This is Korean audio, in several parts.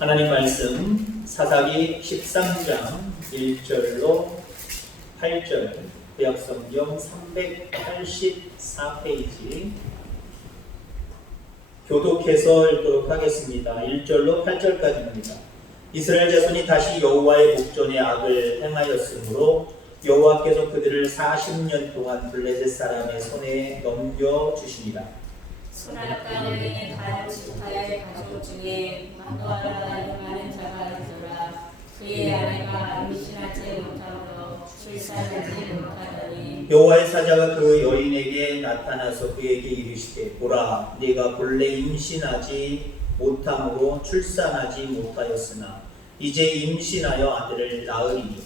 하나님 말씀 사사기 13장 1절로 8절 구약성경 384페이지 교독해서 읽도록 하겠습니다. 1절로 8절까지입니다. 이스라엘 자손이 다시 여호와의 목전에 악을 행하였으므로 여호와께서 그들을 40년 동안 블레셋 사람의 손에 넘겨주시니라. 소나락과 여인의 가야의 가족 중에 마누아라는 많은 자가 있더라. 그의 아내가 임신하지 못하므로 출산하지 못하더니 여호와의 사자가 그 여인에게 나타나서 그에게 이르시되 보라 네가 본래 임신하지 못함으로 출산하지 못하였으나 이제 임신하여 아들을 낳으리니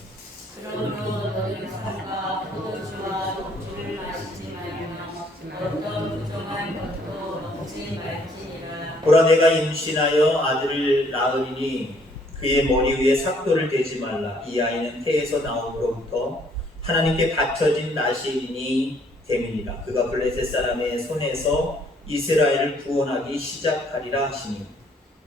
그러므로 너희는 산과 포도주와 독주를 마시지 말며 어떤 부정한 것도 먹지 말지니라. 보라 내가 임신하여 아들을 낳으리니 그의 머리 위에 삭도를 대지 말라. 이 아이는 태에서 나옴으로부터 하나님께 바쳐진 나실인이 됨이니라. 그가 블레셋 사람의 손에서 이스라엘을 구원하기 시작하리라 하시니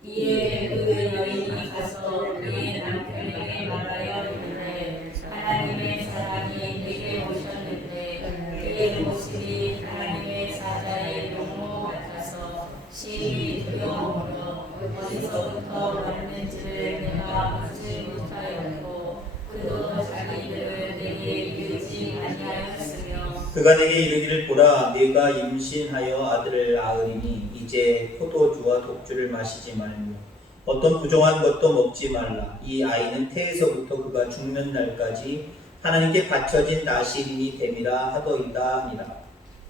이에 그 여인이 가서 그의 남편에게 말하여 이르되 하나님의 사람이 내게 오셨는데 그의 모습이 하나님의 사자의 용모 같아서 심히 두려움으로 어디서부터 왔는지를 내가 묻지 못하였고 그도 자기들을 내게 이르지 아니하였으며 그가 내게 이르기를 보라 네가 임신하여 아들을 낳으리니 이제 포도주와 독주를 마시지 말며 어떤 부정한 것도 먹지 말라. 이 아이는 태에서부터 그가 죽는 날까지 하나님께 바쳐진 나실인이 됨이라 하더이다 하니라.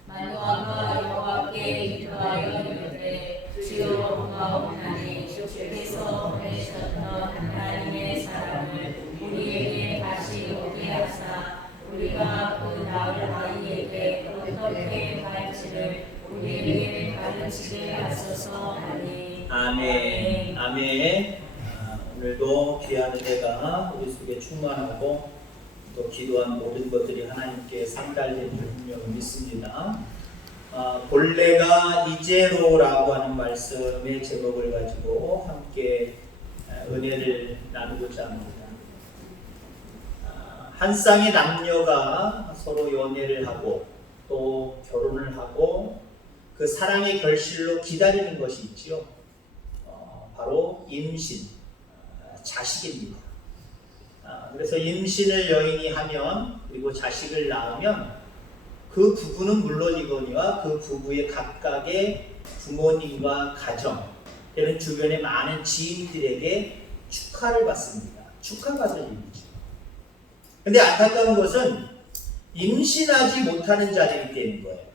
마누아가 여호와께 기도하여 이르되 주여 고마우나니 주께서 보내셨던 하나님의 사람을 우리에게 다시 오게 하사 우리가 그 낳을 아이에게 어떻게 할지를 우리에게 가르치게 하소서 하니 아멘. 아멘. 오늘도 귀한 은혜가 우리 속에 충만하고 또 기도한 모든 것들이 하나님께 상달되는 줄 분명히 믿습니다. 본래가 이제로라고 하는 말씀의 제목을 가지고 함께 은혜를 나누고자 합니다. 한 쌍의 남녀가 서로 연애를 하고 또 결혼을 하고 그 사랑의 결실로 기다리는 것이 있지요. 바로 임신, 자식입니다. 그래서 임신을 여인이 하면 그리고 자식을 낳으면 그 부부는 물론이거니와 그 부부의 각각의 부모님과 가정 또는 주변의 많은 지인들에게 축하를 받습니다. 축하받을 일이죠. 근데 안타까운 것은 임신하지 못하는 자들이 되는 거예요.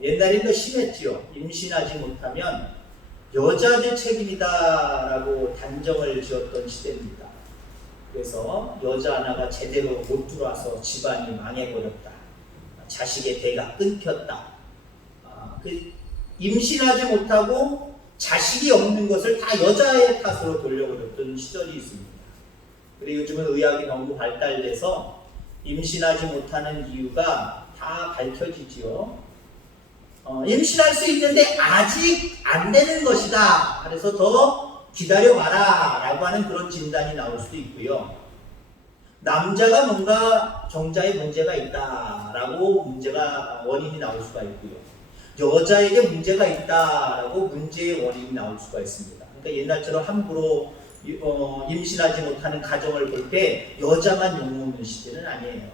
옛날엔 더 심했죠. 임신하지 못하면 여자들 책임이다라고 단정을 지었던 시대입니다. 그래서 여자 하나가 제대로 못 들어와서 집안이 망해버렸다. 자식의 대가 끊겼다. 임신하지 못하고 자식이 없는 것을 다 여자의 탓으로 돌려버렸던 시절이 있습니다. 그리고 요즘은 의학이 너무 발달돼서 임신하지 못하는 이유가 다 밝혀지지요. 임신할 수 있는데 아직 안 되는 것이다. 그래서 더 기다려봐라 라고 하는 그런 진단이 나올 수도 있고요. 남자가 뭔가 정자에 문제가 있다라고 원인이 나올 수가 있고요. 여자에게 문제가 있다라고 문제의 원인이 나올 수가 있습니다. 그러니까 옛날처럼 함부로 임신하지 못하는 가정을 볼 때 여자만 욕먹는 시대는 아니에요.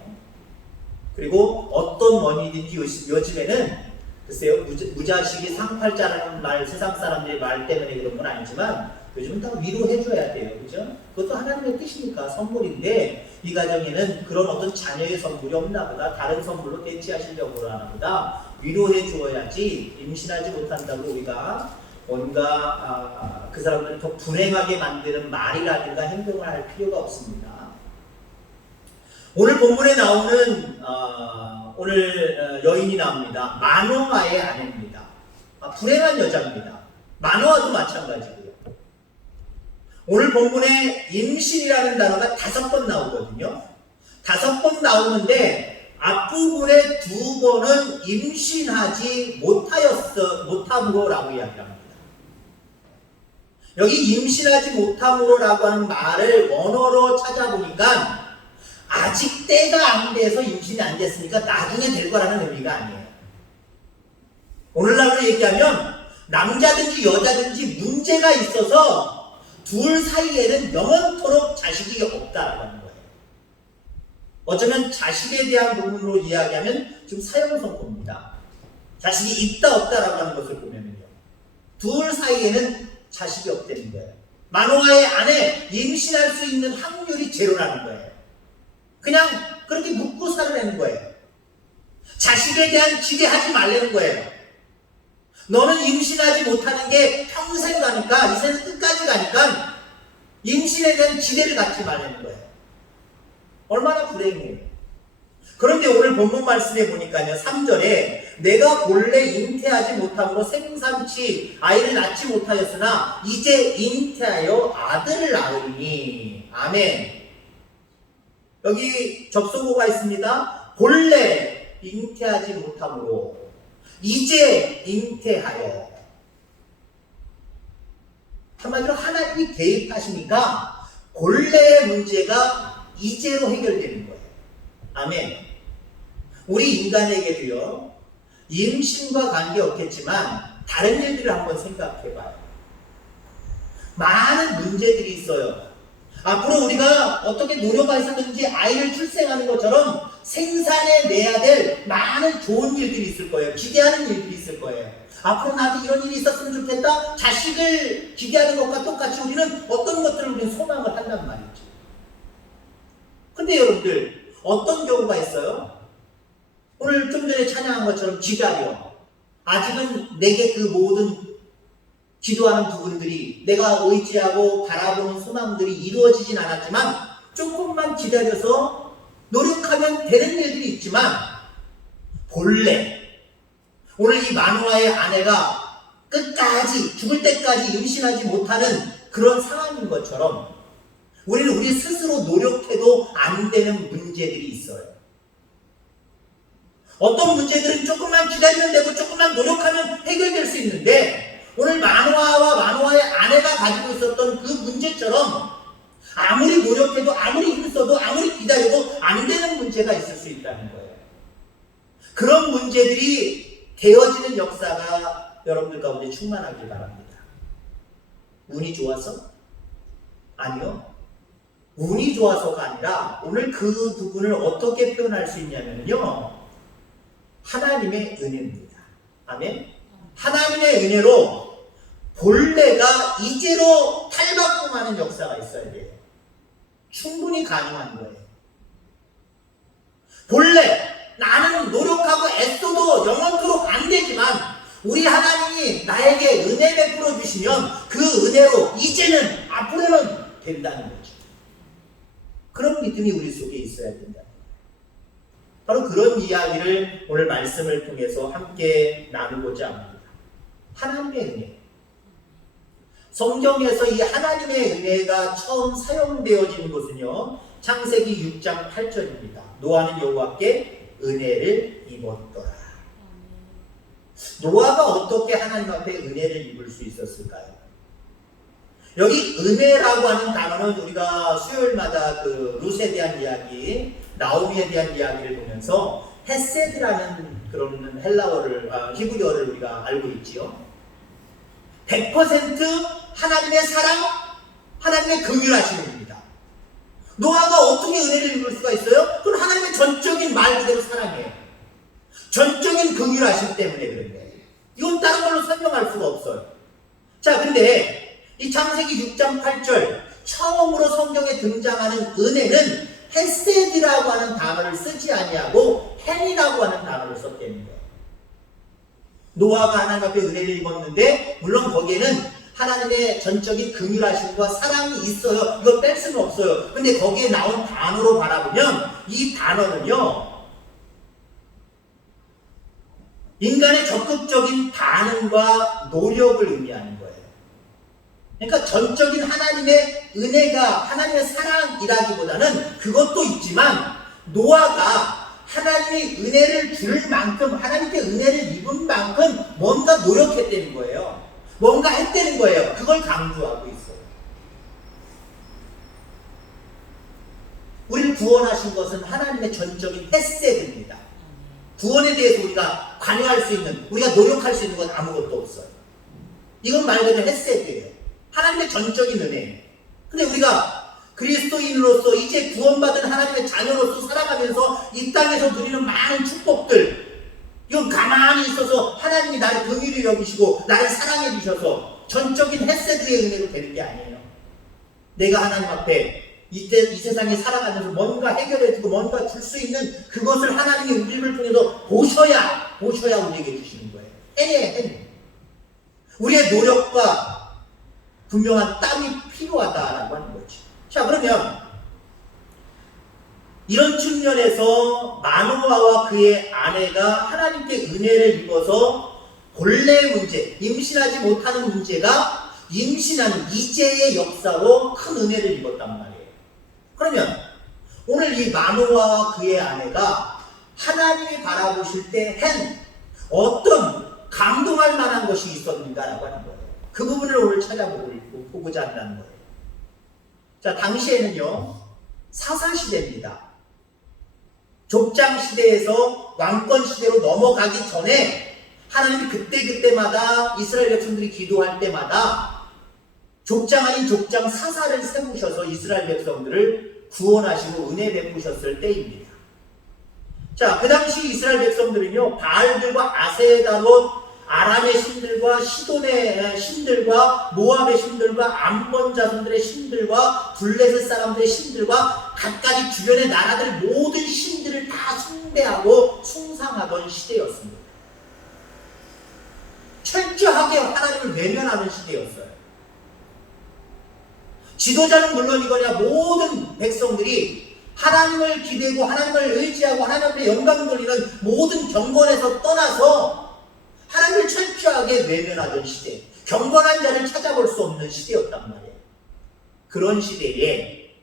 그리고 어떤 원인인지 요즘에는 글쎄요, 무자식이 상팔자라는 말, 세상 사람들의 말 때문에 그런 건 아니지만 요즘은 다 위로해줘야 돼요. 그죠? 그것도 하나님의 뜻이니까 선물인데 이 가정에는 그런 어떤 자녀의 선물이 없나 보다, 다른 선물로 대체하시려고 하나 보다 위로해 주어야지 임신하지 못한다고 우리가 뭔가 그 사람들을 더 불행하게 만드는 말이라든가 행동을 할 필요가 없습니다. 오늘 본문에 나오는 오늘 여인이 나옵니다. 마노아의 아내입니다. 불행한 여자입니다. 마노아도 마찬가지고요. 오늘 본문에 임신이라는 단어가 5번 나오거든요. 5번 나오는데 앞부분에 2번은 임신하지 못함으로라고 이야기합니다. 여기 임신하지 못함으로라고 하는 말을 원어로 찾아보니까 아직 때가 안 돼서 임신이 안 됐으니까 나중에 될 거라는 의미가 아니에요. 오늘날로 얘기하면 남자든지 여자든지 문제가 있어서 둘 사이에는 영원토록 자식이 없다라고 하는 거예요. 어쩌면 자식에 대한 부분으로 이야기하면 지금 사형선고입니다. 자식이 있다 없다라고 하는 것을 보면요, 둘 사이에는 자식이 없다는 거예요. 마노아의 아내 임신할 수 있는 확률이 제로라는 거예요. 그냥 그렇게 묻고 살아내는 거예요. 자식에 대한 기대하지 말라는 거예요. 너는 임신하지 못하는 게 평생 가니까, 이 생은 끝까지 가니까 임신에 대한 기대를 갖지 말라는 거예요. 얼마나 불행해요. 그런데 오늘 본문 말씀에 보니까요, 3절에 내가 본래 잉태하지 못함으로 생삼치 아이를 낳지 못하였으나 이제 잉태하여 아들을 낳으니. 아멘. 여기 접속어가 있습니다. 본래 잉태하지 못함으로 이제 잉태하여. 한마디로 하나님이 개입하시니까 본래의 문제가 이제로 해결되는 거예요. 아멘. 우리 인간에게도요, 임신과 관계없겠지만 다른 일들을 한번 생각해봐요. 많은 문제들이 있어요. 앞으로 우리가 어떻게 노력해서든지 아이를 출생하는 것처럼 생산해내야 될 많은 좋은 일들이 있을 거예요. 기대하는 일들이 있을 거예요. 앞으로 나한테 이런 일이 있었으면 좋겠다. 자식을 기대하는 것과 똑같이 우리는 어떤 것들을 우리는 소망을 한단 말이죠. 근데 여러분들, 어떤 경우가 있어요? 오늘 좀 전에 찬양한 것처럼 기다려. 아직은 내게 그 모든 기도하는 부분들이, 내가 의지하고 바라보는 소망들이 이루어지진 않았지만 조금만 기다려서 노력하면 되는 일들이 있지만, 본래 오늘 이 마노아의 아내가 끝까지 죽을 때까지 임신하지 못하는 그런 상황인 것처럼 우리는 우리 스스로 노력해도 안 되는 문제들이 있어요. 어떤 문제들은 조금만 기다리면 되고 조금만 노력하면 해결될 수 있는데, 오늘 마노아와 마노아의 아내가 가지고 있었던 그 문제처럼 아무리 노력해도 아무리 힘써도 아무리 기다려도 안 되는 문제가 있을 수 있다는 거예요. 그런 문제들이 되어지는 역사가 여러분들 가운데 충만하길 바랍니다. 운이 좋아서? 아니요. 운이 좋아서가 아니라 오늘 그 부분을 어떻게 표현할 수 있냐면요, 하나님의 은혜입니다. 아멘. 하나님의 은혜로 본래가 이제로 탈바꿈하는 역사가 있어야 돼요. 충분히 가능한 거예요. 본래 나는 노력하고 애써도 영원토록 안 되지만 우리 하나님이 나에게 은혜 베풀어 주시면 그 은혜로 이제는 앞으로는 된다는 거죠. 그런 믿음이 우리 속에 있어야 된다. 바로 그런 이야기를 오늘 말씀을 통해서 함께 나누고자 합니다. 하나님의 은혜. 성경에서 이 하나님의 은혜가 처음 사용되어진 것은요, 창세기 6장 8절입니다. 노아는 여호와께 은혜를 입었더라. 노아가 어떻게 하나님 앞에 은혜를 입을 수 있었을까요? 여기 은혜라고 하는 단어는 우리가 수요일마다 그 룻에 대한 이야기, 나오미에 대한 이야기를 보면서 헤세드라는 그런 헬라어를, 히브리어를 우리가 알고 있지요. 100% 하나님의 사랑, 하나님의 긍휼하심입니다. 노아가 어떻게 은혜를 입을 수가 있어요? 그건 하나님의 전적인 말 그대로 사랑이에요. 전적인 긍휼하심 때문에 그런 거예요. 이건 다른 걸로 설명할 수가 없어요. 자, 근데 이 창세기 6장 8절 처음으로 성경에 등장하는 은혜는 헤세드라고 하는 단어를 쓰지 아니하고 헨이라고 하는 단어를 썼다는 거예요. 노아가 하나님 앞에 은혜를 입었는데 물론 거기에는 하나님의 전적인 긍휼하심과 사랑이 있어요. 이거 뺄 수는 없어요. 근데 거기에 나온 단어로 바라보면 이 단어는요, 인간의 적극적인 반응과 노력을 의미하는 거예요. 그러니까 전적인 하나님의 은혜가 하나님의 사랑이라기보다는 그것도 있지만 노아가 하나님의 은혜를 줄 만큼, 하나님께 은혜를 입은 만큼 뭔가 노력했다는 거예요. 뭔가 했다는 거예요. 그걸 강조하고 있어요. 우리를 구원하신 것은 하나님의 전적인 헤세드입니다. 구원에 대해서 우리가 관여할 수 있는, 우리가 노력할 수 있는 건 아무것도 없어요. 이건 말 그대로 헤세드예요. 하나님의 전적인 은혜예요. 근데 우리가 그리스도인으로서 이제 구원받은 하나님의 자녀로서 살아가면서 이 땅에서 누리는 많은 축복들, 이건 가만히 있어서 하나님이 나를 긍휼히 여기시고 나를 사랑해 주셔서 전적인 헤세드의 은혜로 되는 게 아니에요. 내가 하나님 앞에 이 세상에 살아가면서 뭔가 해결해주고 뭔가 줄 수 있는 그것을 하나님이 우리를 통해서 보셔야 우리에게 주시는 거예요. 해내. 우리의 노력과 분명한 땀이 필요하다라고 하는 거죠. 자, 그러면 이런 측면에서 마노아와 그의 아내가 하나님께 은혜를 입어서 본래의 문제, 임신하지 못하는 문제가 임신하는 이제의 역사로 큰 은혜를 입었단 말이에요. 그러면 오늘 이 마노아와 그의 아내가 하나님이 바라보실 때 한 어떤 감동할 만한 것이 있었는가라고 하는 거예요. 그 부분을 오늘 찾아보고자 한다는 거예요. 자, 당시에는요, 사사시대입니다. 족장 시대에서 왕권 시대로 넘어가기 전에 하나님이 그때마다 이스라엘 백성들이 기도할 때마다 족장 아닌 족장 사사를 세우셔서 이스라엘 백성들을 구원하시고 은혜 베푸셨을 때입니다. 자, 그 당시 이스라엘 백성들은요, 바알들과 아세다롯, 아람의 신들과 시돈의 신들과 모압의 신들과 암몬 자손들의 신들과 블레셋 사람들의 신들과 갖가지 주변의 나라들 모든 신들을 다 숭배하고 숭상하던 시대였습니다. 철저하게 하나님을 외면하는 시대였어요. 지도자는 물론이거냐 모든 백성들이 하나님을 기대고 하나님을 의지하고 하나님 앞에 영광 돌리는 모든 경건에서 떠나서 하나님을 철저하게 외면하던 시대, 경건한 자를 찾아볼 수 없는 시대였단 말이에요. 그런 시대에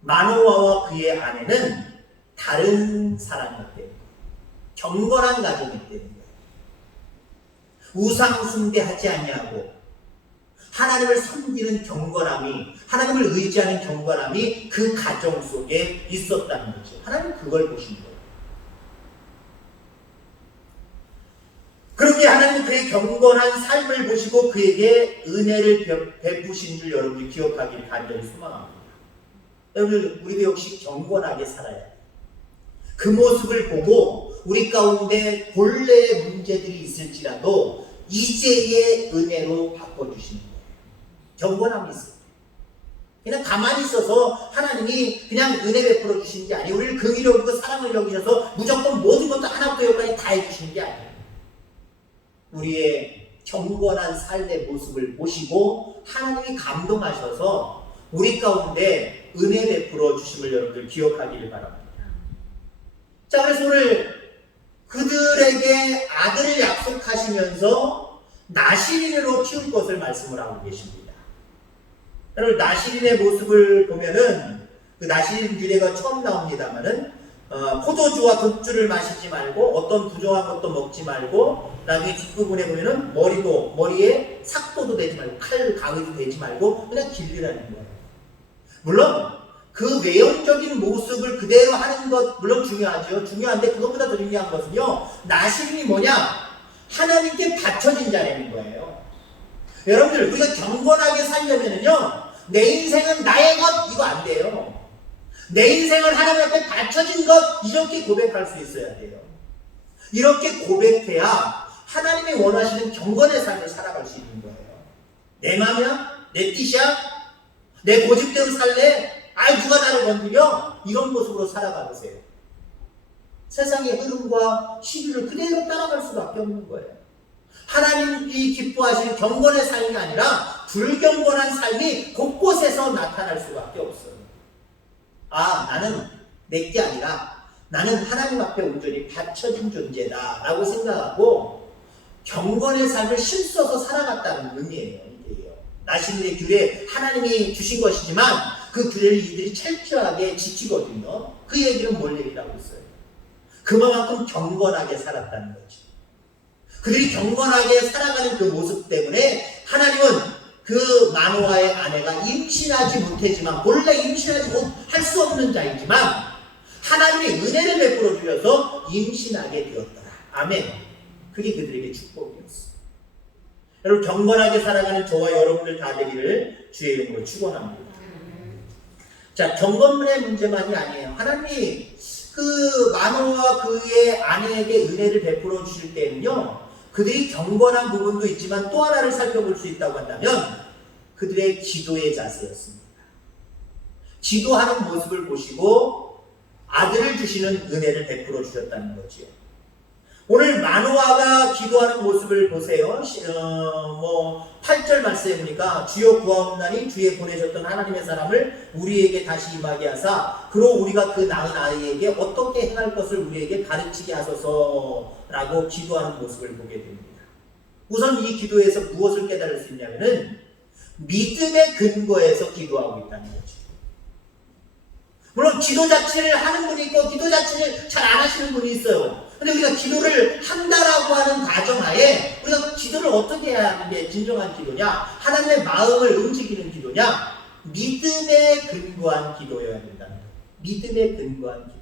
마노아와 그의 아내는 다른 사람이었대요. 경건한 가정이었다는 거예요. 우상 숭배하지 아니하고 하나님을 섬기는 경건함이, 하나님을 의지하는 경건함이 그 가정 속에 있었다는 거죠. 하나님은 그걸 보신 거예요. 그렇게 하나님은 그의 경건한 삶을 보시고 그에게 은혜를 베푸신 줄 여러분이 기억하기를 간절히 소망합니다. 여러분, 우리도 역시 경건하게 살아야 해요. 그 모습을 보고 우리 가운데 본래의 문제들이 있을지라도 이제의 은혜로 바꿔주시는 거예요. 경건함이 있어요. 그냥 가만히 있어서 하나님이 그냥 은혜 베풀어 주시는 게 아니에요. 우리를 긍휼히 여기고 사랑을 여기셔서 무조건 모든 것도 하나부터 열까지 다 해주시는 게 아니에요. 우리의 경건한 삶의 모습을 보시고 하나님이 감동하셔서 우리 가운데 은혜 베풀어 주심을 여러분들 기억하기를 바랍니다. 자, 그래서 오늘 그들에게 아들을 약속하시면서 나실인으로 키울 것을 말씀을 하고 계십니다. 여러분, 나실인의 모습을 보면은 그 나실인 규례가 처음 나옵니다만은 포도주와 독주를 마시지 말고 어떤 부정한 것도 먹지 말고 나중에 뒷부분에 보면은 머리에 삭도도 대지 말고 칼 가위도 대지 말고 그냥 길리라는 거예요. 물론 그 외형적인 모습을 그대로 하는 것 물론 중요하죠. 중요한데 그것보다 더 중요한 것은요, 나실인이 뭐냐? 하나님께 바쳐진 자라는 거예요. 여러분들, 우리가 경건하게 살려면은요, 내 인생은 나의 것 이거 안 돼요. 내 인생은 하나님 앞에 바쳐진 것 이렇게 고백할 수 있어야 돼요. 이렇게 고백해야 하나님이 원하시는 경건의 삶을 살아갈 수 있는 거예요. 내 맘이야? 내 뜻이야? 내 고집대로 살래? 아이 누가 나를 건드려? 이런 모습으로 살아가 보세요. 세상의 흐름과 시류를 그대로 따라갈 수밖에 없는 거예요. 하나님이 기뻐하시는 경건의 삶이 아니라 불경건한 삶이 곳곳에서 나타날 수밖에 없어요. 아, 나는 내게 아니라 나는 하나님 앞에 온전히 바쳐진 존재다 라고 생각하고 경건의 삶을 힘써서 살아갔다는 의미예요. 이게요. 나신의 규례 하나님이 주신 것이지만 그 규례를 이들이 철저하게 지키거든요. 그 얘기는 뭘 얘기를 하고 있어요? 그만큼 경건하게 살았다는 거죠. 그들이 경건하게 살아가는 그 모습 때문에 하나님은 그 마노아의 아내가 임신하지 못했지만, 본래 임신하지 못할 수 없는 자이지만 하나님의 은혜를 베풀어 주셔서 임신하게 되었더라. 아멘. 그게 그들에게 축복이었어. 여러분, 경건하게 살아가는 저와 여러분들 다 되기를 주의 이름으로 축원합니다. 자, 경건의 문제만이 아니에요. 하나님이 그 마노아와 그의 아내에게 은혜를 베풀어 주실 때는요, 그들이 경건한 부분도 있지만 또 하나를 살펴볼 수 있다고 한다면 그들의 기도의 자세였습니다. 기도하는 모습을 보시고 아들을 주시는 은혜를 베풀어 주셨다는 거지요. 오늘 마노아가 기도하는 모습을 보세요. 8절 말씀에 보니까 주여 구하옵나니 주의 보내셨던 하나님의 사람을 우리에게 다시 임하게 하사 그로 우리가 그 낳은 아이에게 어떻게 행할 것을 우리에게 가르치게 하소서라고 기도하는 모습을 보게 됩니다. 우선 이 기도에서 무엇을 깨달을 수 있냐면은 믿음의 근거에서 기도하고 있다는 거죠. 물론 기도 자체를 하는 분이 있고 기도 자체를 잘 안 하시는 분이 있어요. 근데 우리가 기도를 한다라고 하는 가정하에 우리가 기도를 어떻게 해야 하는 게 진정한 기도냐? 하나님의 마음을 움직이는 기도냐? 믿음에 근거한 기도여야 된다는 거예요. 믿음에 근거한 기도.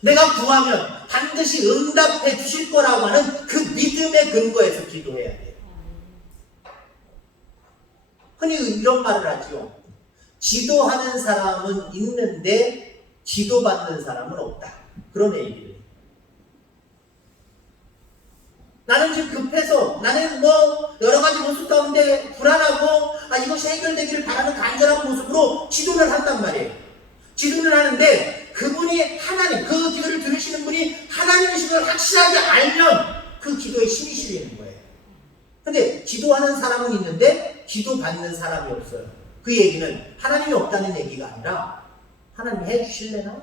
내가 구하면 반드시 응답해 주실 거라고 하는 그 믿음의 근거에서 기도해야 돼요. 흔히 이런 말을 하죠. 기도하는 사람은 있는데 기도받는 사람은 없다. 그런 얘기를. 나는 지금 급해서, 나는 여러 가지 모습 가운데 불안하고, 이것이 해결되기를 바라는 간절한 모습으로 기도를 한단 말이에요. 기도를 하는데, 그분이 하나님, 그 기도를 들으시는 분이 하나님이신 걸 확실하게 알면 그 기도에 힘이 실리는 거예요. 근데 기도하는 사람은 있는데, 기도받는 사람이 없어요. 그 얘기는 하나님이 없다는 얘기가 아니라, 하나님이 해주실래나?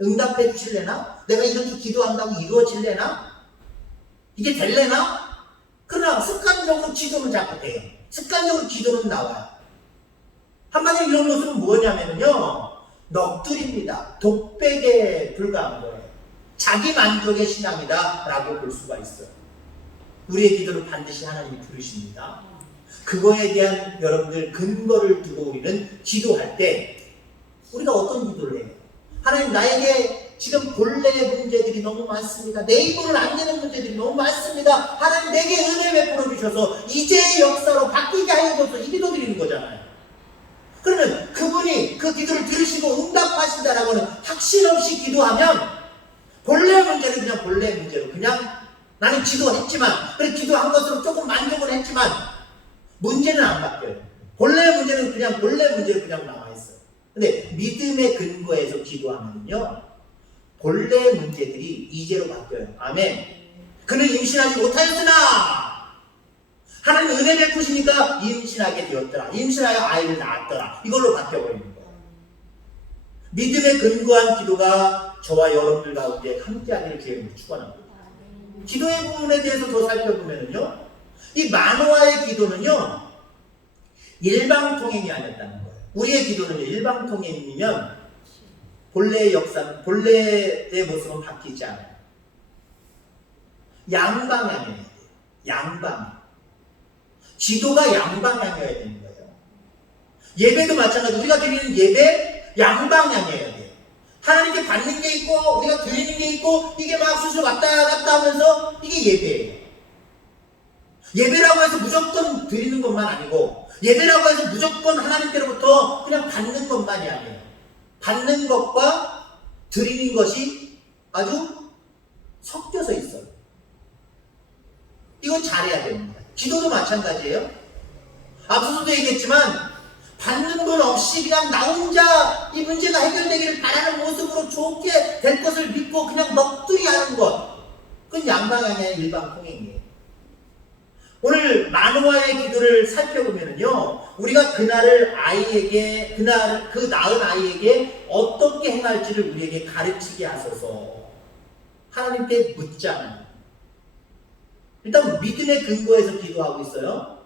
응답해 주실래나? 내가 이렇게 기도한다고 이루어질래나? 이게 될래나? 그러나 습관적으로 기도는 자꾸 돼요. 습관적으로 기도는 나와요. 한마디로 이런 모습은 뭐냐면요, 넋두리입니다. 독백에 불과한 거예요. 자기 만족의 신앙이다 라고 볼 수가 있어요. 우리의 기도를 반드시 하나님이 들으십니다. 그거에 대한 여러분들 근거를 두고 우리는 기도할 때 우리가 어떤 기도를 해요? 하나님, 나에게 지금 본래의 문제들이 너무 많습니다. 내 입으로는 안 되는 문제들이 너무 많습니다. 하나님, 내게 은혜 베풀어 주셔서 이제의 역사로 바뀌게 하여 주셔서 이 기도 드리는 거잖아요. 그러면 그분이 그 기도를 들으시고 응답하신다라고 하는 확신 없이 기도하면 본래 문제는 그냥 본래 문제로 그냥 나는 기도했지만, 그래 기도한 것으로 조금 만족을 했지만 문제는 안 바뀌어요. 본래 문제는 그냥 본래 문제로 그냥 나와 있어요. 근데 믿음의 근거에서 기도하면요, 본래 문제들이 이제로 바뀌어요. 아멘. 그는 임신하지 못하였으나 하나님 은혜 베푸시니까 임신하게 되었더라. 임신하여 아이를 낳았더라. 이걸로 바뀌어버리는 거예요. 믿음에 근거한 기도가 저와 여러분들 가운데 함께하기를 주의 축원합니다. 기도의 부분에 대해서 더 살펴보면요, 이 마노아의 기도는요, 일방통행이 아니었다는 거예요. 우리의 기도는요, 일방통행이면 본래의 역사는, 본래의 모습은 바뀌지 않아요. 양방향이어야 돼요. 양방. 기도가 양방향이어야 되는 거예요. 예배도 마찬가지. 우리가 드리는 예배 양방향이어야 돼요. 하나님께 받는 게 있고 우리가 드리는 게 있고, 이게 막 수술 왔다 갔다 하면서 이게 예배예요. 예배라고 해서 무조건 드리는 것만 아니고, 예배라고 해서 무조건 하나님께로부터 그냥 받는 것만이 아니에요. 받는 것과 드리는 것이 아주 섞여서 있어요. 이건 잘해야 됩니다. 기도도 마찬가지예요. 앞서서도 얘기했지만 받는 건 없이 그냥 나 혼자 이 문제가 해결되기를 바라는 모습으로 좋게 될 것을 믿고 그냥 넋두리 하는 것, 그건 양방향의 일방통행이에요. 오늘 마노아의 기도를 살펴보면요, 우리가 그날을 아이에게, 그 낳은 아이에게 어떻게 행할지를 우리에게 가르치게 하소서 하나님께 묻잖아요. 일단 믿음의 근거에서 기도하고 있어요.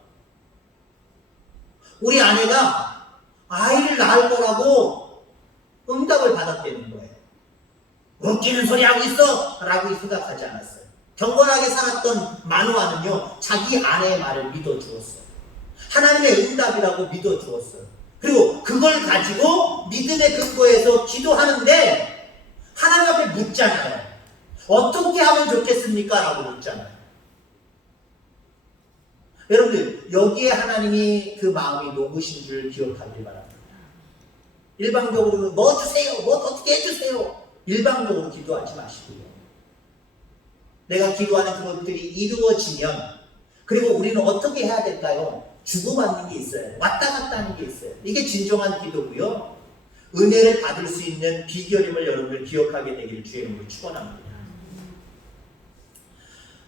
우리 아내가 아이를 낳을 거라고 응답을 받았다는 거예요. 웃기는 소리 하고 있어! 라고 생각하지 않았어요. 경건하게 살았던 마노아는요, 자기 아내의 말을 믿어주었어요. 하나님의 응답이라고 믿어주었어요. 그리고 그걸 가지고 믿음의 근거에서 기도하는데 하나님 앞에 묻잖아요. 어떻게 하면 좋겠습니까? 라고 묻잖아요. 여러분들, 여기에 하나님이 그 마음이 녹으신 줄 기억하길 바랍니다. 일방적으로 뭐 주세요, 뭐 어떻게 해주세요, 일방적으로 기도하지 마시고요. 내가 기도하는 그것들이 이루어지면, 그리고 우리는 어떻게 해야 될까요? 주고받는 게 있어요. 왔다 갔다 하는 게 있어요. 이게 진정한 기도고요. 은혜를 받을 수 있는 비결임을 여러분들 기억하게 되기를 주의 이름으로 축원합니다.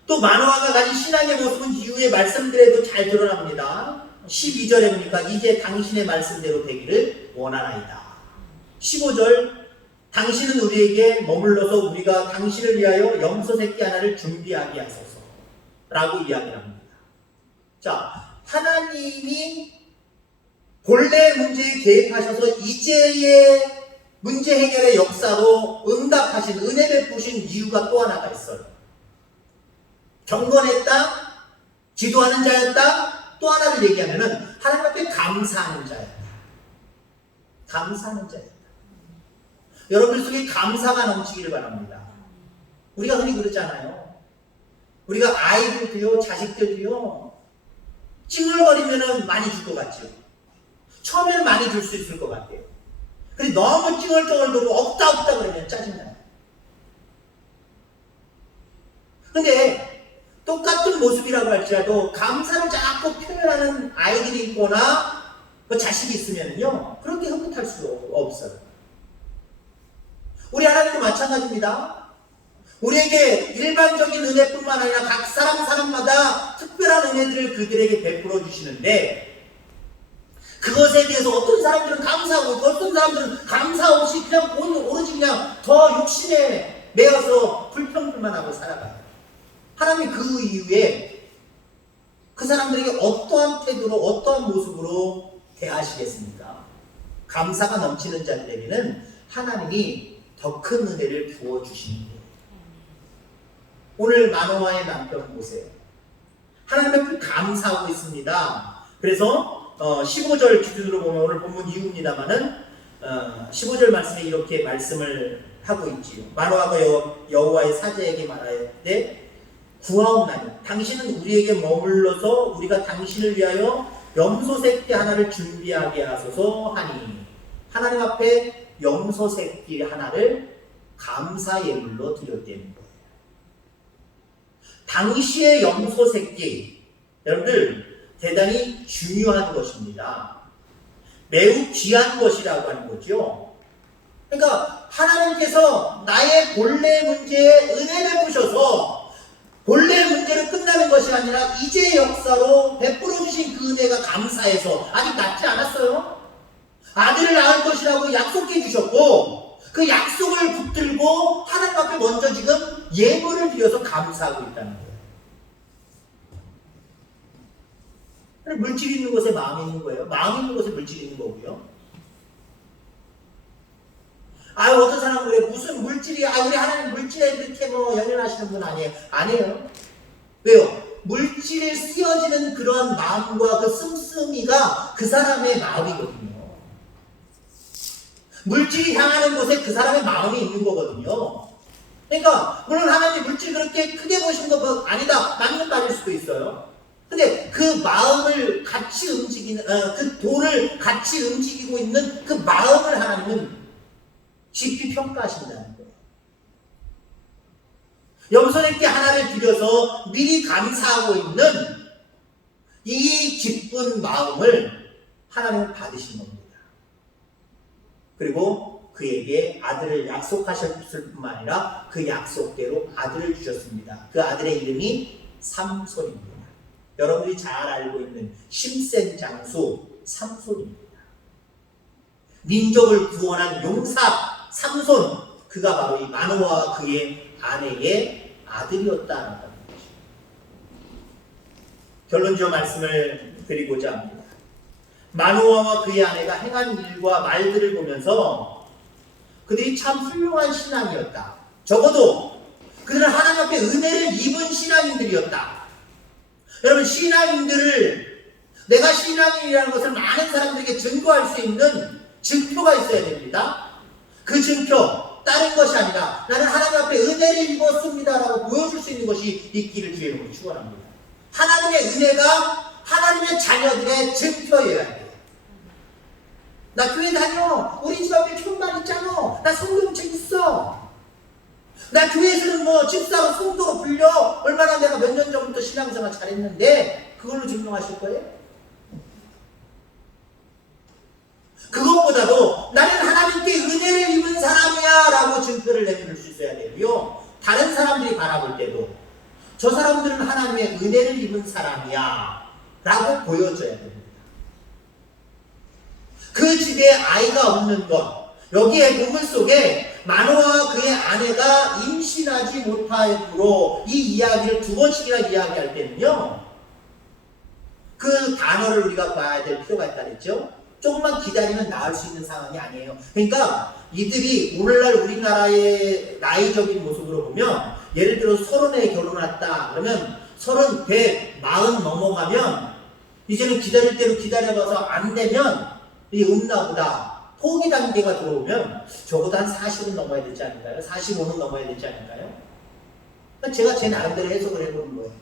또 마노아가 가진 신앙의 모습은 이후의 말씀들에도 잘 드러납니다. 12절에 보니까 이제 당신의 말씀대로 되기를 원하나이다. 15절, 당신은 우리에게 머물러서 우리가 당신을 위하여 염소 새끼 하나를 준비하게 하소서 라고 이야기를 합니다. 자, 하나님이 본래 문제에 개입하셔서 이제의 문제 해결의 역사로 응답하신, 은혜 베푸신 이유가 또 하나가 있어요. 경건했다, 기도하는 자였다, 또 하나를 얘기하면은 하나님 앞에 감사하는 자였다. 감사하는 자였다. 여러분들 속에 감사가 넘치기를 바랍니다. 우리가 흔히 그러잖아요. 우리가 아이들도요, 자식들도요, 찡얼거리면은 많이 줄 것 같죠. 처음에는 많이 줄 수 있을 것 같아요. 근데 너무 찡얼찡얼거리고 없다 그러면 짜증나요. 근데 똑같은 모습이라고 할지라도 감사를 자꾸 표현하는 아이들이 있거나 자식이 있으면요, 그렇게 흐뭇할 수 없어요. 우리 하나님도 마찬가지입니다. 우리에게 일반적인 은혜뿐만 아니라 각 사람마다 특별한 은혜들을 그들에게 베풀어 주시는데, 그것에 대해서 어떤 사람들은 감사하고 어떤 사람들은 감사 없이 그냥 오로지 그냥 더 욕심에 매여서 불평불만하고 살아가요. 하나님 그 이후에 그 사람들에게 어떠한 태도로, 어떠한 모습으로 대하시겠습니까? 감사가 넘치는 자들에게는 하나님이 더 큰 은혜를 부어주시는 거예요. 오늘 마노아의 남편 보세요. 하나님 앞에 감사하고 있습니다. 그래서 15절 기준으로 보면, 오늘 본문 이후입니다만은 15절 말씀에 이렇게 말씀을 하고 있지요. 마노아가 여호와의 사제에게 말하였되 구하옵나니 당신은 우리에게 머물러서 우리가 당신을 위하여 염소 새끼 하나를 준비하게 하소서 하니, 하나님 앞에 염소 새끼 하나를 감사 예물로 드렸다는 거예요. 당시의 염소 새끼, 여러분들 대단히 중요한 것입니다. 매우 귀한 것이라고 하는 거죠. 그러니까 하나님께서 나의 본래 문제에 은혜 베푸셔서 본래 문제로 끝나는 것이 아니라 이제 역사로 베풀어 주신 그 은혜가 감사해서, 아직 낳지 않았어요. 아들을 낳을 것이라고 약속해 주셨고, 그 약속을 붙들고 하나님 앞에 먼저 지금 예물을 드려서 감사하고 있다는 거예요. 물질이 있는 곳에 마음이 있는 거예요. 마음이 있는 곳에 물질이 있는 거고요. 어떤 사람은 그래, 무슨 물질이, 우리 하나님 물질에 그렇게 연연하시는 분 아니에요. 아니에요. 왜요? 물질에 쓰여지는 그러한 마음과 그 씀씀이가 그 사람의 마음이거든요. 물질이 향하는 곳에 그 사람의 마음이 있는 거거든요. 그러니까 물론 하나님 물질 그렇게 크게 보신 거 아니다, 맞는 말일 수도 있어요. 근데 그 마음을 같이 움직이는, 그 돈을 같이 움직이고 있는 그 마음을 하나님은 깊이 평가하신다는 거예요. 염소 새끼 하나를 드려서 미리 감사하고 있는 이 기쁜 마음을 하나님은 받으신 겁니다. 그리고 그에게 아들을 약속하셨을 뿐만 아니라 그 약속대로 아들을 주셨습니다. 그 아들의 이름이 삼손입니다. 여러분들이 잘 알고 있는 힘센 장수 삼손입니다. 민족을 구원한 용사 삼손, 그가 바로 이 마노아와 그의 아내의 아들이었다는 겁니다. 결론지어 말씀을 드리고자 합니다. 마노아와 그의 아내가 행한 일과 말들을 보면서 그들이 참 훌륭한 신앙이었다. 적어도 그들은 하나님 앞에 은혜를 입은 신앙인들이었다. 여러분, 신앙인들을, 내가 신앙인이라는 것을 많은 사람들에게 증거할 수 있는 증표가 있어야 됩니다. 그 증표, 다른 것이 아니라 나는 하나님 앞에 은혜를 입었습니다라고 보여줄 수 있는 것이 있기를 주의 이름으로 축원합니다. 하나님의 은혜가 하나님의 자녀들의 증표여야 돼요. 나 교회 다녀. 우리 집 앞에 편말 있잖아. 나 성경책 있어. 나 교회에서는 뭐 집사로 성도로 불려. 얼마나 내가 몇 년 전부터 신앙생활 잘했는데 그걸로 증명하실 거예요? 그것보다도 나는 하나님께 은혜를 입은 사람이야 라고 증표를 내밀 수 있어야 되고요. 다른 사람들이 바라볼 때도 저 사람들은 하나님의 은혜를 입은 사람이야 라고 보여줘야 됩니다. 그 집에 아이가 없는 것, 여기에 본문 속에 마노아와 그의 아내가 임신하지 못함으로 이 이야기를 두 번씩이나 이야기할 때는요, 그 단어를 우리가 봐야 될 필요가 있다 그랬죠. 조금만 기다리면 나을 수 있는 상황이 아니에요. 그러니까 이들이 오늘날 우리나라의 나이적인 모습으로 보면, 예를 들어 30에 결혼했다 그러면 30, 100, 40 넘어가면 이제는 기다릴 대로 기다려봐서 안 되면 이게 없나 보다. 포기 단계가 들어오면 적어도 한 40은 넘어야 되지 않을까요? 45는 넘어야 되지 않을까요? 제가 제 나름대로 해석을 해보는 거예요.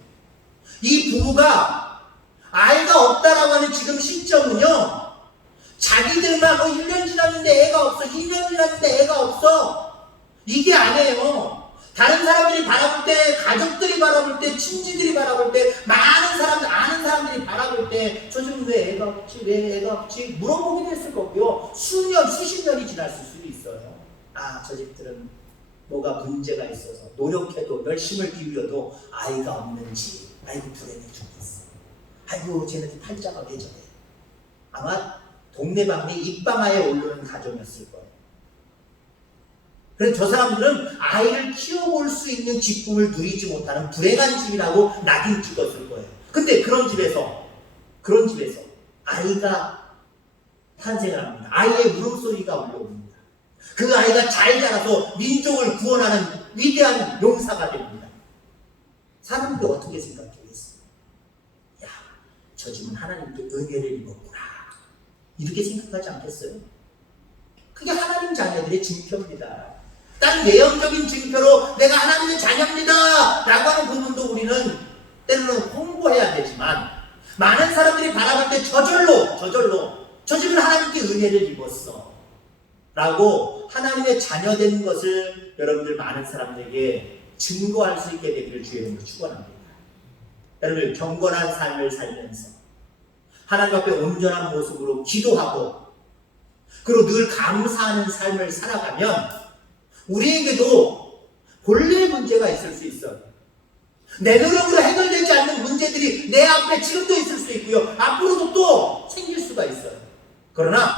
이 부부가 아이가 없다라고 하는 지금 시점은요, 자기들만 1년 지났는데 애가 없어, 2년 지났는데 애가 없어, 이게 아니에요. 다른 사람들이 바라볼 때, 가족들이 바라볼 때, 친지들이 바라볼 때, 많은 사람들, 아는 사람들이 바라볼 때, 저 집은 왜 애가 없지? 왜 애가 없지? 물어보기도 했을 거고요. 수년, 수십 년이 지났을 수도 있어요. 아, 저 집들은 뭐가 문제가 있어서 노력해도 열심을 기울여도 아이가 없는지, 아이고 불행해 죽겠어. 아이고 쟤네들 팔자가 왜 저래. 아마 동네방네 입방아에 오르는 가정이었을 거예요. 그래서 저 사람들은 아이를 키워볼 수 있는 기쁨을 누리지 못하는 불행한 집이라고 낙인 찍었을 거예요. 근데 그런 집에서 아이가 탄생을 합니다. 아이의 울음소리가 울려옵니다. 그 아이가 잘 자라서 민족을 구원하는 위대한 용사가 됩니다. 사람들이 어떻게 생각하겠어요? 야, 저 집은 하나님께 은혜를 입었구나, 이렇게 생각하지 않겠어요? 그게 하나님 자녀들의 증표입니다. 다른 외형적인 증표로 내가 하나님의 자녀입니다 라고 하는 부분도 우리는 때로는 홍보해야 되지만, 많은 사람들이 바라볼 때 저절로 저 집은 하나님께 은혜를 입었어 라고 하나님의 자녀된 것을 여러분들 많은 사람들에게 증거할 수 있게 되기를 주의 이름으로 축원합니다. 여러분, 경건한 삶을 살면서 하나님 앞에 온전한 모습으로 기도하고 그리고 늘 감사하는 삶을 살아가면 우리에게도 본래의 문제가 있을 수 있어요. 내 노력으로 해결되지 않는 문제들이 내 앞에 지금도 있을 수 있고요, 앞으로도 또 생길 수가 있어요. 그러나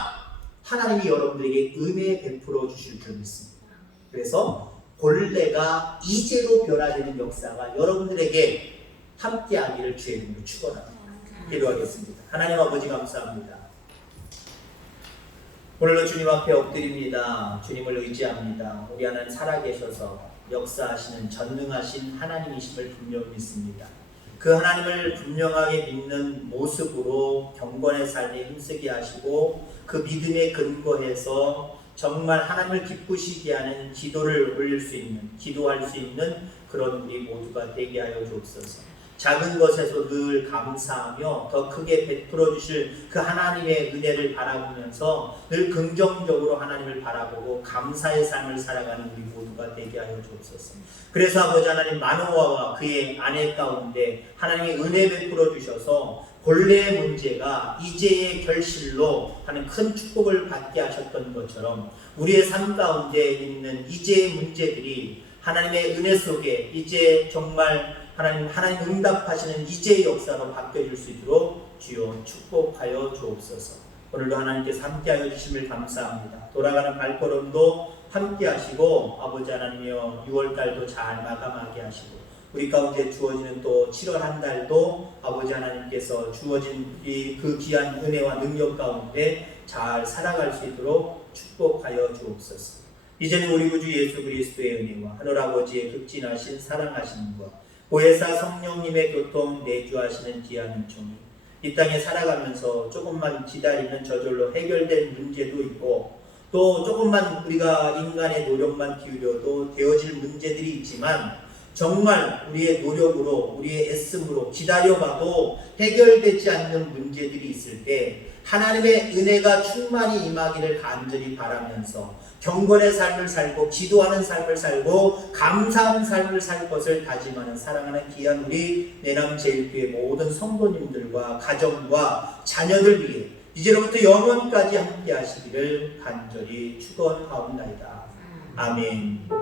하나님이 여러분들에게 은혜 베풀어 주실 줄 믿습니다. 그래서 본래가 이제로 변화되는 역사가 여러분들에게 함께하기를 주의 이름으로 축원합니다. 기도하겠습니다. 하나님 아버지 감사합니다. 오늘도 주님 앞에 엎드립니다. 주님을 의지합니다. 우리 안에 살아계셔서 역사하시는 전능하신 하나님이심을 분명히 믿습니다. 그 하나님을 분명하게 믿는 모습으로 경건의 삶에 힘쓰게 하시고 그 믿음에 근거해서 정말 하나님을 기쁘시게 하는 기도를 올릴 수 있는, 기도할 수 있는 그런 우리 모두가 되게 하여 주옵소서. 작은 것에서 늘 감사하며 더 크게 베풀어 주실 그 하나님의 은혜를 바라보면서 늘 긍정적으로 하나님을 바라보고 감사의 삶을 살아가는 우리 모두가 되게 하여 주옵소서. 그래서 아버지 하나님, 마노아와 그의 아내 가운데 하나님의 은혜 베풀어 주셔서 본래의 문제가 이제의 결실로 하는 큰 축복을 받게 하셨던 것처럼 우리의 삶 가운데 있는 이제의 문제들이 하나님의 은혜 속에 이제 정말 하나님 응답하시는 이제의 역사로 바뀌어질 수 있도록 주여 축복하여 주옵소서. 오늘도 하나님께서 함께하여 주심을 감사합니다. 돌아가는 발걸음도 함께하시고 아버지 하나님이여 6월달도 잘 마감하게 하시고 우리 가운데 주어지는 또 7월 한 달도 아버지 하나님께서 주어진 그 귀한 은혜와 능력 가운데 잘 살아갈 수 있도록 축복하여 주옵소서. 이제는 우리 구주 예수 그리스도의 은혜와 하늘아버지의 극진하신 사랑하심과 보혜사 성령님의 교통 내주하시는 귀한 은총이 이 땅에 살아가면서 조금만 기다리면 저절로 해결될 문제도 있고, 또 조금만 우리가 인간의 노력만 기울여도 되어질 문제들이 있지만, 정말 우리의 노력으로, 우리의 애씀으로 기다려봐도 해결되지 않는 문제들이 있을 때 하나님의 은혜가 충만히 임하기를 간절히 바라면서 경건의 삶을 살고 기도하는 삶을 살고 감사하는 삶을 살 것을 다짐하는 사랑하는 귀한 우리 내남제일교회 모든 성도님들과 가정과 자녀들 위해 이제로부터 영원까지 함께 하시기를 간절히 축원하옵나이다. 아멘.